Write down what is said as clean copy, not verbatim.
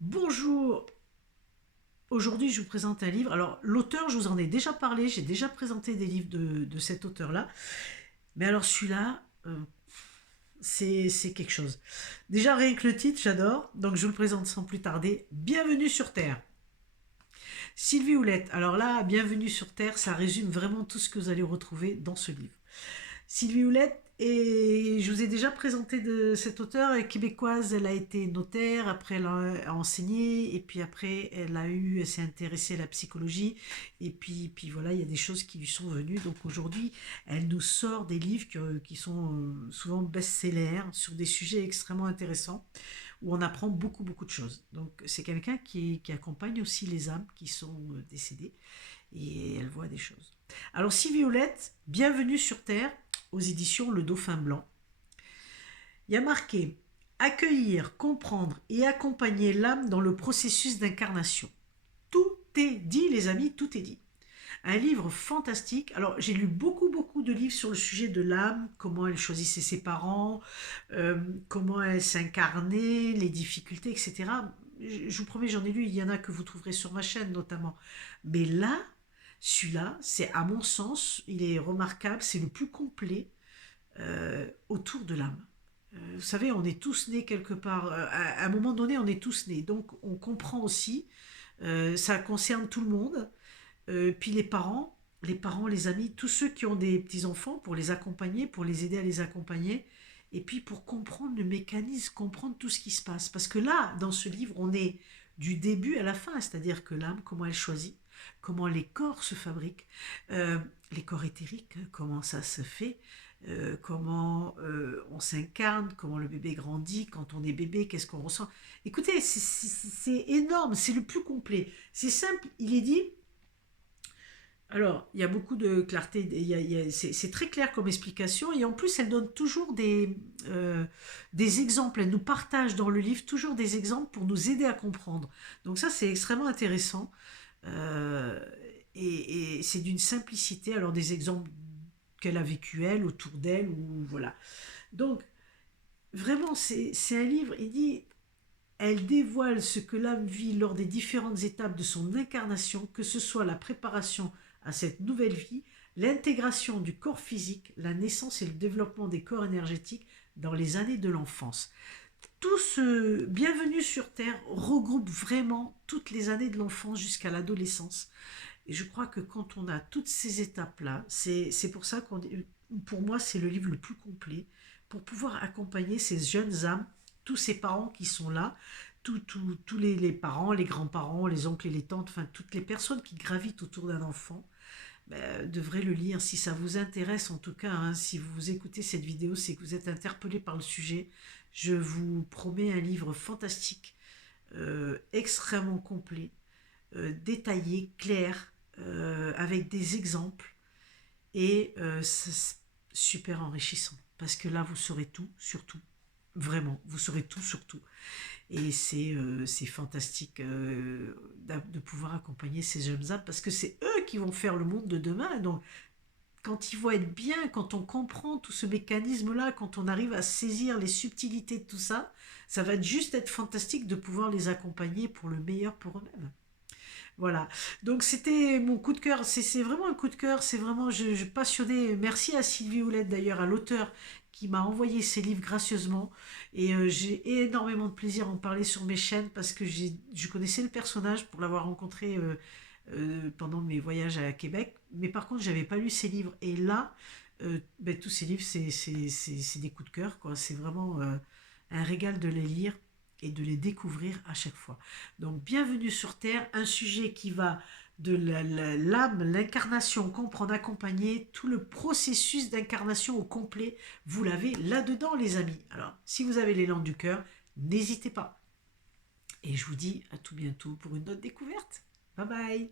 Bonjour, aujourd'hui je vous présente un livre. Alors l'auteur, je vous en ai déjà parlé, j'ai déjà présenté des livres de cet auteur-là. Mais alors celui-là, c'est quelque chose. Déjà rien que le titre, j'adore. Donc je vous le présente sans plus tarder. Bienvenue sur Terre. Sylvie Houlette. Alors là, Bienvenue sur Terre, ça résume vraiment tout ce que vous allez retrouver dans ce livre. Sylvie Houlette, et je vous ai déjà présenté de cette auteure québécoise. Elle a été notaire, après elle a enseigné, et puis après elle s'est intéressée à la psychologie, et puis voilà, il y a des choses qui lui sont venues. Donc aujourd'hui, elle nous sort des livres qui sont souvent best-sellers sur des sujets extrêmement intéressants, où on apprend beaucoup de choses. Donc c'est quelqu'un qui accompagne aussi les âmes qui sont décédées, et elle voit des choses. Alors, Sylvie Violette, Bienvenue sur Terre, aux éditions Le Dauphin Blanc. Il y a marqué accueillir, comprendre et accompagner l'âme dans le processus d'incarnation. Tout est dit, les amis, tout est dit. Un livre fantastique. Alors, j'ai lu beaucoup de livres sur le sujet de l'âme, comment elle choisissait ses parents, comment elle s'incarnait, les difficultés, etc. Je vous promets, j'en ai lu, il y en a que vous trouverez sur ma chaîne notamment. Mais là, celui-là, c'est à mon sens, il est remarquable, c'est le plus complet autour de l'âme. Vous savez, on est tous nés quelque part, à un moment donné, on est tous nés. Donc, on comprend aussi, ça concerne tout le monde. Puis les parents, les amis, tous ceux qui ont des petits-enfants, pour les accompagner, pour les aider à les accompagner, et puis pour comprendre le mécanisme, comprendre tout ce qui se passe. Parce que là, dans ce livre, on est du début à la fin, c'est-à-dire que l'âme, comment elle choisit, comment les corps se fabriquent, les corps éthériques, comment ça se fait, comment on s'incarne, comment le bébé grandit, quand on est bébé, qu'est-ce qu'on ressent. Écoutez, c'est énorme, c'est le plus complet. C'est simple, il est dit, alors, il y a beaucoup de clarté, c'est très clair comme explication, et en plus, elle donne toujours des exemples, elle nous partage dans le livre toujours des exemples pour nous aider à comprendre. Donc ça, c'est extrêmement intéressant, euh, et c'est d'une simplicité, alors des exemples qu'elle a vécu elle, autour d'elle, ou voilà. Donc, vraiment, c'est un livre, il dit, elle dévoile ce que l'âme vit lors des différentes étapes de son incarnation, que ce soit la préparation à cette nouvelle vie, l'intégration du corps physique, la naissance et le développement des corps énergétiques dans les années de l'enfance. Tout ce Bienvenue sur Terre regroupe vraiment toutes les années de l'enfance jusqu'à l'adolescence. Et je crois que quand on a toutes ces étapes-là, c'est pour ça pour moi, c'est le livre le plus complet pour pouvoir accompagner ces jeunes âmes, tous ces parents qui sont là, tous les parents, les grands-parents, les oncles et les tantes, enfin toutes les personnes qui gravitent autour d'un enfant, ben, devraient le lire si ça vous intéresse en tout cas. Hein, si vous écoutez cette vidéo, c'est que vous êtes interpellé par le sujet. Je vous promets un livre fantastique, extrêmement complet, détaillé, clair, avec des exemples, et c'est super enrichissant parce que là vous saurez tout sur tout, vraiment vous saurez tout sur tout, et c'est fantastique de pouvoir accompagner ces jeunes âmes parce que c'est eux qui vont faire le monde de demain. Donc quand ils vont être bien, quand on comprend tout ce mécanisme là, quand on arrive à saisir les subtilités de tout ça, ça va juste être fantastique de pouvoir les accompagner pour le meilleur pour eux-mêmes. Voilà. Donc c'était mon coup de cœur. C'est vraiment un coup de cœur. C'est vraiment, je passionné. Merci à Sylvie Houlette d'ailleurs, à l'auteur qui m'a envoyé ses livres gracieusement. Et j'ai énormément de plaisir à en parler sur mes chaînes parce que je connaissais le personnage pour l'avoir rencontré pendant mes voyages à Québec. Mais par contre, j'avais pas lu ses livres. Et là, ben, tous ces livres, c'est des coups de cœur, quoi. C'est vraiment un régal de les lire et de les découvrir à chaque fois. Donc, bienvenue sur Terre, un sujet qui va de l'âme, l'incarnation, comprendre, accompagner tout le processus d'incarnation au complet. Vous l'avez là-dedans, les amis. Alors, si vous avez l'élan du cœur, n'hésitez pas. Et je vous dis à tout bientôt pour une autre découverte. Bye bye.